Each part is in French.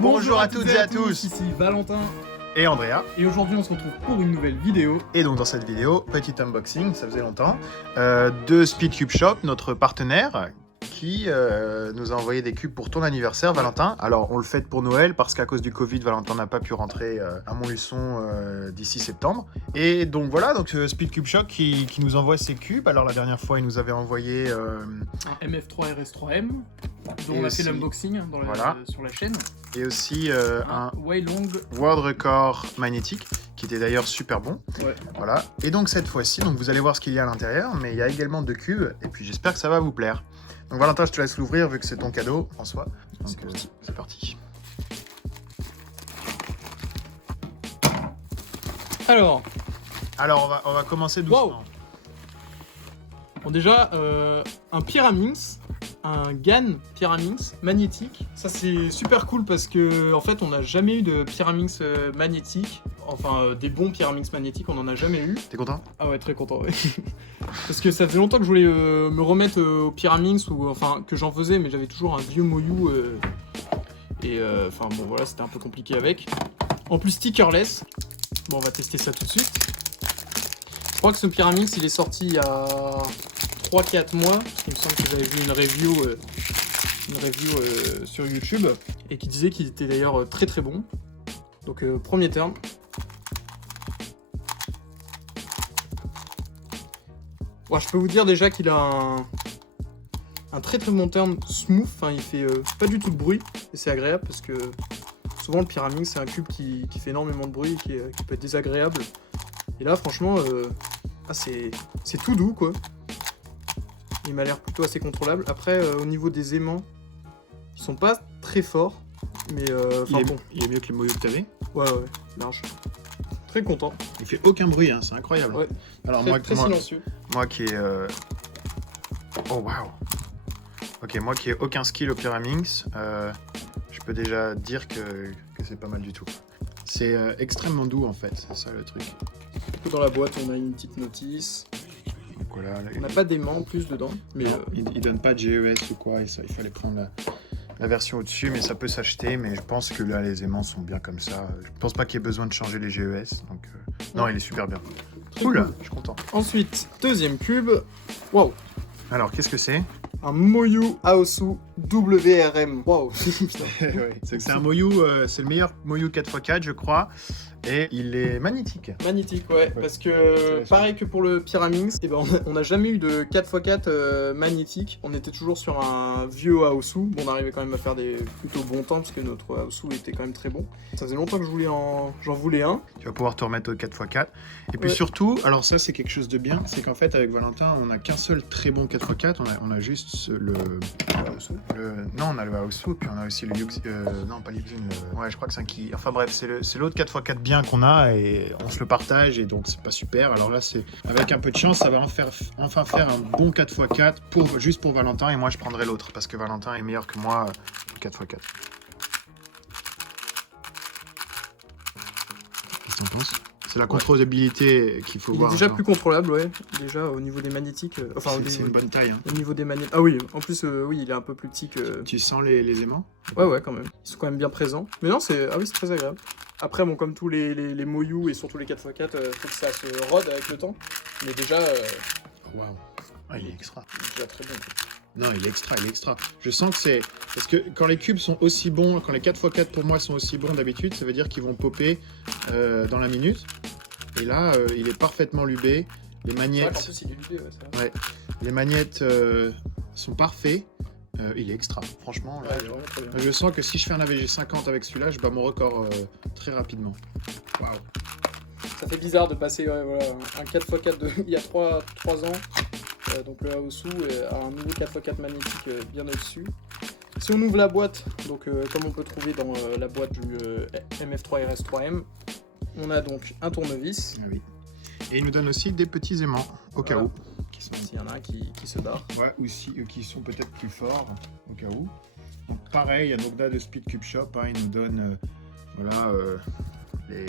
Bonjour à toutes et à tous. Ici Valentin Et Andrea. et aujourd'hui on se retrouve pour une nouvelle vidéo. Et donc dans cette vidéo, petit unboxing, ça faisait longtemps, de Speed Cube Shop, notre partenaire, qui nous a envoyé des cubes pour ton anniversaire, Valentin. Alors on le fête pour Noël parce qu'à cause du Covid, Valentin n'a pas pu rentrer à Montluçon d'ici septembre. Et donc voilà, donc Speed Cube Shop qui nous envoie ces cubes. Alors la dernière fois, il nous avait envoyé Un MF3 RS3M dont Et on a aussi- fait l'unboxing voilà. sur la chaîne. et aussi un Wailong. World Record magnétique qui était d'ailleurs super bon. Ouais. Voilà. Et donc cette fois-ci, donc vous allez voir ce qu'il y a à l'intérieur, mais il y a également 2 cubes, et puis j'espère que ça va vous plaire. Donc Valentin, je te laisse l'ouvrir vu que c'est ton cadeau en soi. Donc, C'est parti. c'est parti. Alors, Alors on va commencer doucement. bon déjà un Pyraminx, un GAN Pyraminx magnétique. Ça c'est super cool parce que en fait on n'a jamais eu de Pyraminx magnétique. Enfin des bons Pyraminx magnétiques, on en a jamais eu. T'es content? Ah ouais, très content, ouais. Parce que ça faisait longtemps que je voulais me remettre au Pyraminx, ou enfin que j'en faisais, mais j'avais toujours un vieux Moyu. Enfin bon voilà, c'était un peu compliqué avec. En plus stickerless. Bon, on va tester ça tout de suite. Je crois que ce Pyraminx il est sorti il y a 3-4 mois. Il me semble que j'avais vu une review sur YouTube et qui disait qu'il était d'ailleurs très très bon. Donc premier terme. Ouais, je peux vous dire déjà qu'il a un très très bon terme smooth, enfin, il fait pas du tout de bruit, et c'est agréable parce que souvent le Pyraminx c'est un cube qui fait énormément de bruit et qui peut être désagréable. Et là franchement, c'est tout doux quoi. Il m'a l'air plutôt assez contrôlable. Après au niveau des aimants, ils sont pas très forts, mais enfin bon. Il est mieux que les Moyo que t'avais. Ouais, large. Très content. Il fait aucun bruit, hein, c'est incroyable. Ouais. Alors Très silencieux. moi qui ai... Oh waouh. Ok, moi qui ai aucun skill au Pyraminx, je peux déjà dire que c'est pas mal du tout. C'est extrêmement doux en fait, c'est ça le truc. Du coup, dans la boîte, on a une petite notice. Donc voilà, On n'a pas d'aimant en plus dedans, mais non, il donne pas de GES ou quoi, et ça, il fallait prendre la version au-dessus, mais ça peut s'acheter, mais je pense que là les aimants sont bien comme ça. Je pense pas qu'il y ait besoin de changer les GES, donc non, il est super bien. très Cool, cool. je suis content. Ensuite, deuxième cube. Waouh, Alors, qu'est-ce que c'est? un Moyu Aosu WRM. Waouh, putain. C'est un Moyu, c'est le meilleur Moyu 4x4, je crois, et il est magnétique. Magnétique, ouais, parce que Intéressant. pareil que pour le Pyraminx, eh ben, on n'a jamais eu de 4x4 magnétique. On était toujours sur un vieux Aosu. Bon, on arrivait quand même à faire des plutôt bons temps parce que notre Aosu était quand même très bon. Ça faisait longtemps que j'en voulais un. Tu vas pouvoir te remettre au 4x4. Et puis Ouais. surtout, alors ça c'est quelque chose de bien, c'est qu'en fait avec Valentin, on n'a qu'un seul très bon 4x4, on a juste non, on a le Aosu, puis on a aussi le Yuxin, non pas le Yuxin, ouais je crois que c'est un qui, enfin bref, c'est l'autre 4x4 bien qu'on a et on se le partage et donc c'est pas super. Alors là c'est, avec un peu de chance, ça va enfin faire un bon 4x4 juste pour Valentin, et moi je prendrai l'autre parce que Valentin est meilleur que moi au 4x4. Qu'est-ce que t'en penses? C'est la contrôlabilité qu'il faut Il est voir. déjà maintenant. plus contrôlable, ouais. Déjà au niveau des magnétiques. Enfin, C'est une bonne taille. Hein. au niveau des magnétiques. Ah oui, en plus, oui, il est un peu plus petit que. Tu sens les aimants? Ouais, quand même. Ils sont quand même bien présents. Mais non, c'est très agréable. Après, bon, comme tous les Moyu et surtout les 4x4, faut que ça se rôde avec le temps. Mais déjà, Waouh. Ah, il est extra. déjà très bon. Non, il est extra, il est extra. Je sens que c'est... Parce que quand les cubes sont aussi bons, quand les 4x4 pour moi sont aussi bons d'habitude, ça veut dire qu'ils vont popper dans la minute. Et là, il est parfaitement lubé. Les C'est vrai qu'en magnettes, plus, il est lubé, ouais, c'est vrai. ouais, les magnettes sont parfaits. Il est extra. Franchement, là, Ouais, il est vraiment très bien. je sens que si je fais un AVG 50 avec celui-là, je bats mon record très rapidement. Waouh. Ça fait bizarre de passer voilà, un 4x4 il y a 3 ans, donc le Aosu, à un nouveau 4x4 magnétique bien au-dessus. Si on ouvre la boîte, donc comme on peut trouver dans la boîte du MF3 RS3M, on a donc un tournevis, Oui. Et il nous donne aussi des petits aimants, au cas Voilà. où. Qui sont... s'il y en a un qui se barre. Ouais, ou qui sont peut-être plus forts, au cas où. Donc pareil, à Nogda de Speed Cube Shop, hein, il nous donne les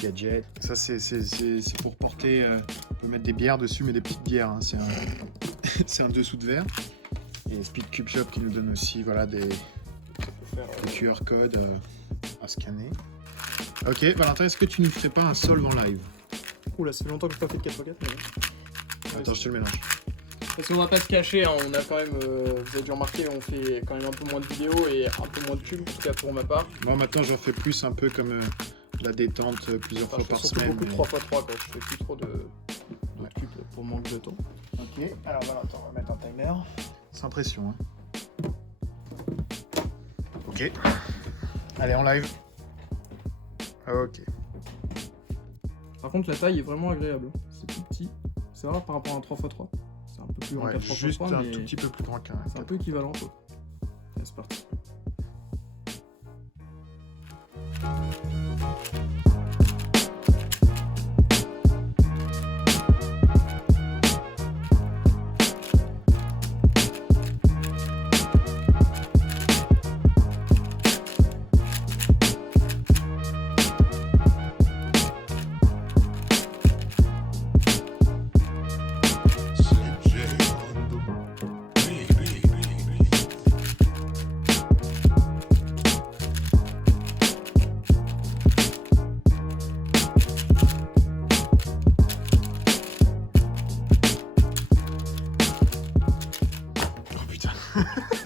gadgets. Ça c'est pour porter, on peut mettre des bières dessus, mais des petites bières, hein. C'est un dessous de verre. Et Speed Cube Shop qui nous donne aussi voilà, des Pour faire, QR code à scanner. Ok, Valentin, est-ce que tu nous ferais pas un solve en live? Oula, ça fait longtemps que je n'ai pas fait de 4x4. Mais... ouais. Attends, je te le mélange. Parce qu'on va pas se cacher, hein, on a quand même, vous avez dû remarquer, on fait quand même un peu moins de vidéos et un peu moins de cubes, en tout cas pour ma part. Moi maintenant j'en fais plus un peu comme la détente plusieurs fois Enfin, je par fais surtout semaine. beaucoup de 3x3 quand je fais plus trop de cubes pour manque de temps. Ok, alors Valentin, on va mettre un timer. Sans pression. Hein. Ok. Allez, en live. Ok. Par contre, la taille est vraiment agréable. C'est tout petit. C'est rare par rapport à un 3x3. C'est un peu plus grand Ouais, qu'un 3x3, juste un mais tout petit peu plus grand qu'un. c'est un peu équivalent, quoi. Allez, c'est parti.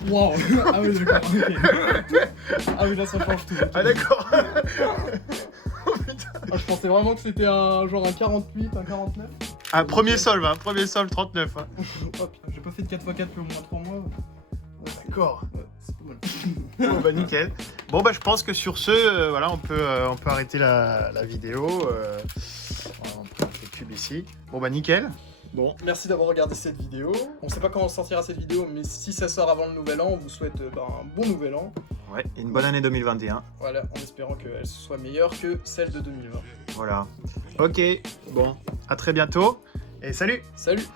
Wow. Ah oui, d'accord, ok. Ah oui, là ça change tout. Ah d'accord. Ah, je pensais vraiment que c'était un genre un 48, un 49. Un premier solve, 39. Hein. Oh putain, j'ai pas fait de 4x4 depuis au moins 3 mois. Ouais, D'accord. ouais, c'est pas mal. Bon bah nickel. Bon bah je pense que sur ce, voilà, on peut arrêter la vidéo. Voilà, on peut mettre le cube ici. Bon bah nickel. Bon, merci d'avoir regardé cette vidéo. On sait pas quand sortira cette vidéo, mais si ça sort avant le nouvel an, on vous souhaite un bon nouvel an. Ouais, et une bonne année 2021. Voilà, en espérant qu'elle soit meilleure que celle de 2020. Voilà. Ok, bon, à très bientôt et salut. Salut!